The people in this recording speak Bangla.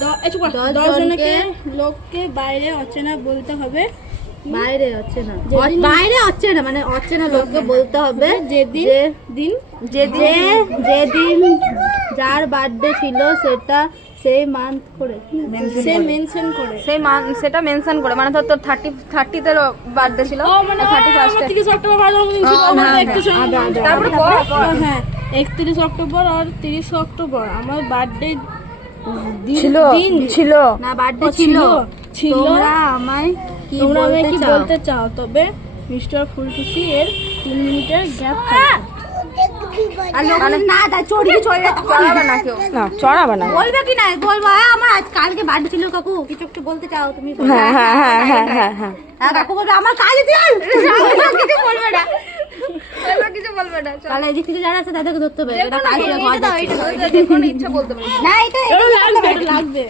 10 জনকে লোককে বাইরে অচেনা বলতে হবে। বাইরে অচেনা মানে অচেনা লোককে বলতে হবে যেদিন যার বার্থডে ছিল সেটা সেই মান্থ করে সেটা মেনশন করে, মানে ধর তোর 30 তে বার্থডে ছিল, মানে 31 30 অক্টোবর জন্মদিন ছিল, তারপরে হ্যাঁ 31 অক্টোবর আর 30 অক্টোবর আমার বার্থডে ছিল না, বার্থডে ছিল। তোমরা আমায় কি বলতে চাও? তবে মিস্টার ফুলটুসি এর 3 মিনিটের গ্যাপ চড়াবে না কেউ, না চড়াবে না, বলবে কি না? বলবো আমার আজ কালকে বার্থডে ছিল কাকু, কিছু একটু বলতে চাও তুমি? হ্যাঁ কাকু বলবে আমার কাজ দিন, কিছু বলবে না, কিছু বলবে না। তাহলে এদিক থেকে যারা আছে তাদেরকে ধরতে হবে, এটা কাজ ইচ্ছা বলতে পারি না, এটা লাগবে।